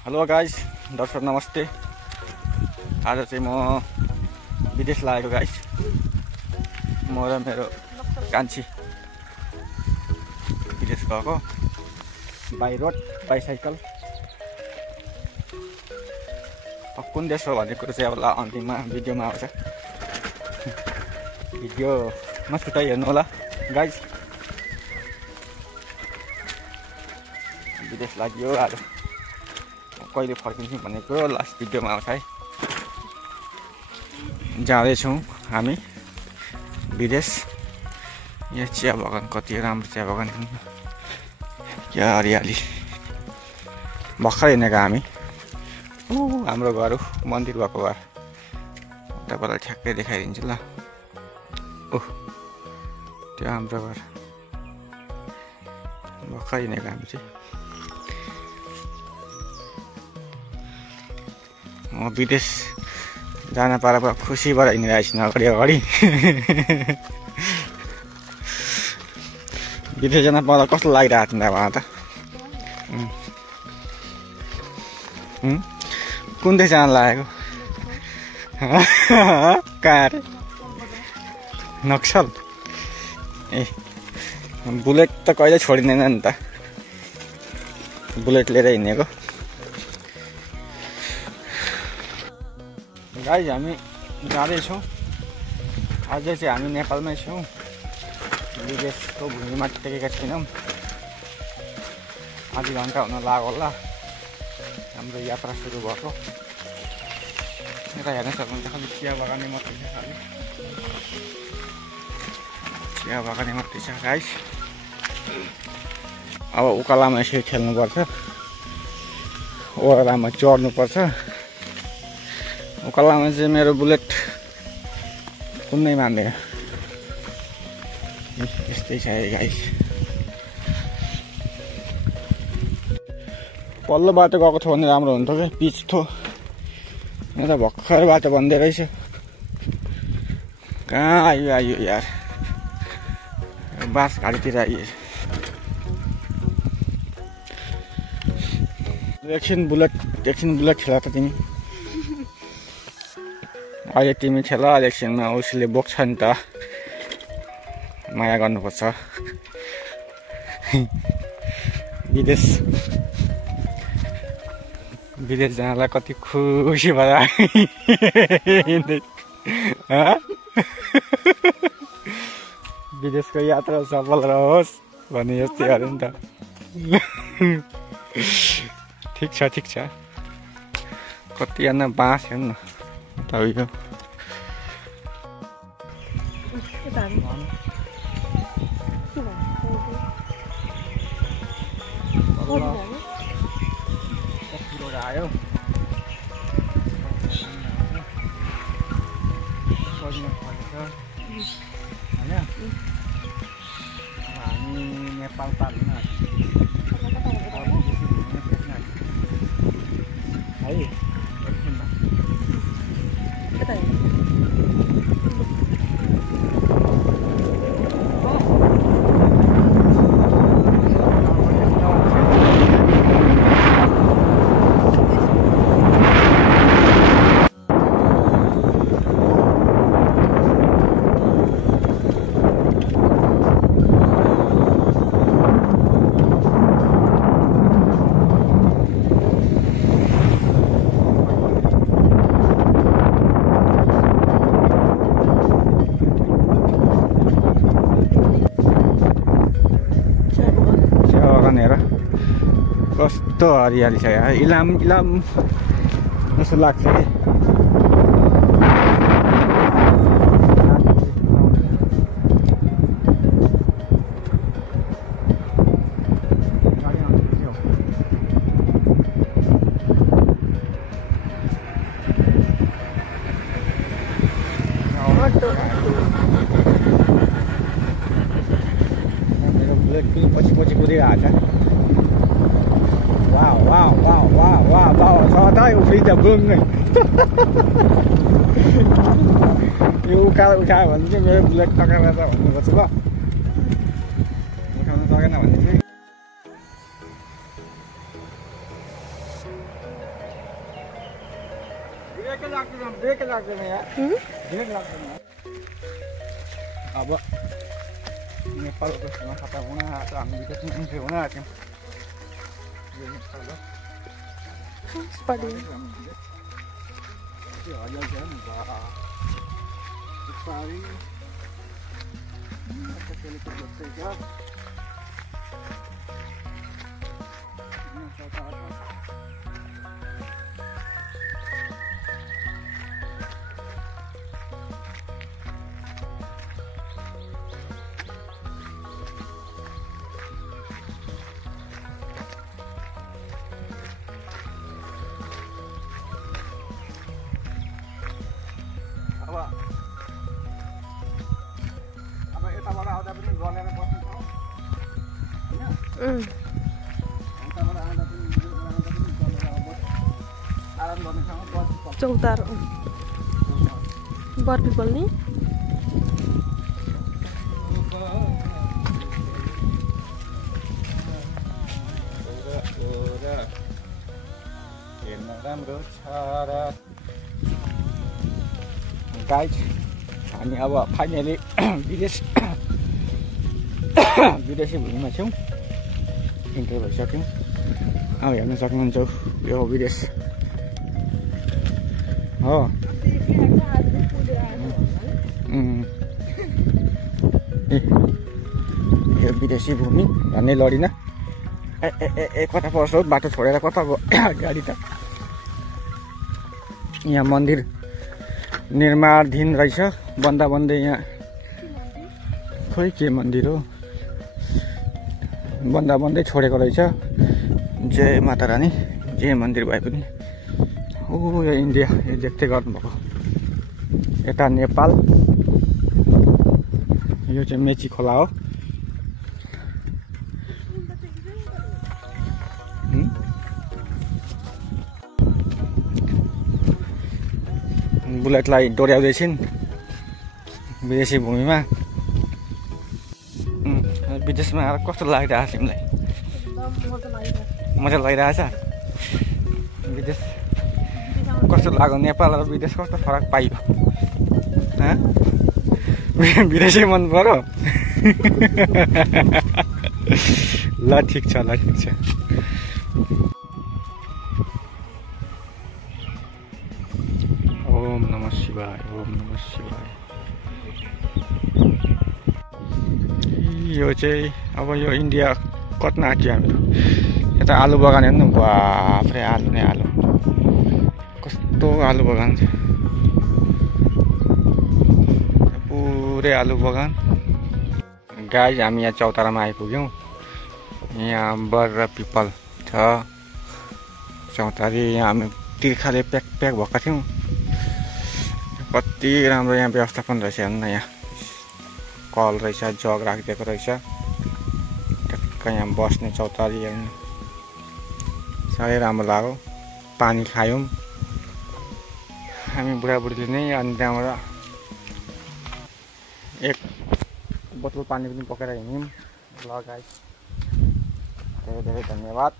Hello guys, दर्शक नमस्ते। आज चाहिँ म विदेश लागेको गाइस। म र मेरो कान्छी विदेश गएको बाई रोड बाइसाइकल। कुन देश हो भन्ने कुरो चाहिँ अब अन्तिममा भिडियोमा आउँछ। भिडियो नछुटाइ हेर्नु होला गाइस। विदेश लाग्यो आज, कहिले फर्किन्छौँ भन्ने कुरो लास्ट भिडियोमा आउँछ है। जाँदैछौँ हामी विदेश। यहाँ चिया बगान, कति राम्रो चिया बगान, क्या हरियाली। भर्खर हिँडेको हामी। हाम्रो घर मन्दिर भएको घर तपाईँलाई ठ्याक्कै देखाइदिन्छु ल। ओह, त्यो हाम्रो घर। भर्खर हिँडेको हामी चाहिँ। म विदेश जान पारेको खुसीबाट हिँडिरहेको छु अगाडि अगाडि। विदेश जान पाउँदा कस्तो लागिरहेको थियो उहाँ त। कुन देश जान लागेको? कहाँ अरे? नक्सल। ए, बुलेट त कहिले छोडिँदैन नि त। बुलेट लिएर हिँडेको गाइस। हामी जाँदैछौँ। आज चाहिँ हामी नेपालमै छौँ, विदेशको भूमिमा टेकेका छैनौँ। आधी घन्टा हुन लाग्यो होला हाम्रो यात्रा सुरु भएको। यता हेर्न सक्नुहुन्छ, खालि चिया बगानै मात्रै छ। खालि चिया बगानै मात्रै छ गाइस। अब उकालामा यसरी खेल्नुपर्छ, ओह्रामा चढ्नुपर्छ। उकालामा चाहिँ मेरो बुलेट कुनै मान्दैन। यस्तै छ गाइस। पल्लो बाटो गएको थियो भने राम्रो हुन्थ्यो कि, पिच थियो। यहाँ त भर्खर बाटो बन्दै रहेछ। कहाँ आयो यार, बास घारीतिर आइयो। एकछिन बुलेट खेला त तिमी। अहिले तिमी खेल, एकछिनमा उसले बोक्छ नि त। माया गर्नुपर्छ। विदेश जानलाई कति खुसी भएर विदेशको यात्रा सफल रहोस् भन्ने जस्तै अरे नि त। ठिक छ। कतिजना बाँस हेर्नु न उयो। आयो हामी नेपाल पार्न है। कस्तो हरियाली छ यार, इलाम जस्तो लाग्छ कि। मेरो बुलेट पछि कुदिरहेको छ। वाह, सधैँ उफ्रिन्छ बुङ्गै। यो उखायो भने चाहिँ मेरो बुलेट टकाएर भन्नुपर्छ ल। उठाउनु सकेन भने चाहिँ ब्रेक लाग्दैन यार ब्रेक लाग्दैन अब नेपालको सीमा खतरा हुन आएको हामी विदेशमा इन्ट्री हुन आँट्यौँ अब यताबाट आउँदा पनि गलेर बस्नु छ हैन यताबाट आउँदा पनि गलेर आराम गर्नेसँग चौतार बर्फी पोल्ने हेर्न राम्रो छ र गाइज हामी अब फाइनली विदेशी भूमिमा छौँ इन्टर भइसक्यौँ अब हेर्न सक्नुहुन्छ यो विदेश हो यो विदेशी भूमि भन्ने लडिन ए कता पर्छ हौ बाटो छोडेर कता गयो गाडी त यहाँ मन्दिर निर्माणाधीन रहेछ बन्दा बन्दै यहाँ खोइ के मन्दिर हो बन्दा बन्दै छोडेको रहेछ जय माता रानी जे मन्दिर भए पनि ओ यो इन्डिया यो देख्दै गर्नुभएको यता नेपाल यो चाहिँ मेची खोला हो बुलेटलाई डोर्याउँदैछिन् विदेशी भूमिमा विदेशमा आएर कस्तो लागिरहेको छ तिमीलाई मजा लागिरहेछ विदेश कस्तो लाग्यो नेपाल र विदेश कस्तो फरक पाइयो विदेशै मन पर्यो ल ठिक छ ओम नमः शिवाय यो चाहिँ अब यो इन्डिया कत्न आँट्यो हामी यता आलु बगान हेर्नु बाफ्रे आलु नै आलु कस्तो आलु बगान छ पुरै आलु बगान गाइज हामी यहाँ चौतारामा आइपुग्यौँ यहाँ बर र पिपल छ चौतारी यहाँ हामी तिर्खाले प्याक भएका थियौँ कति राम्रो यहाँ व्यवस्थापन रहेछ हेर्नु न यहाँ कल रहेछ जग राखिदिएको रहेछ टक्क यहाँ बस्ने चौतारी हेर्नु साह्रै राम्रो लाग्यो पानी खायौँ हामी बुढाबुढीले नै अनि त्यहाँबाट एक बोतल पानी पनि पकाएर हिँड्यौँ ल गाइस धेरै धेरै धन्यवाद।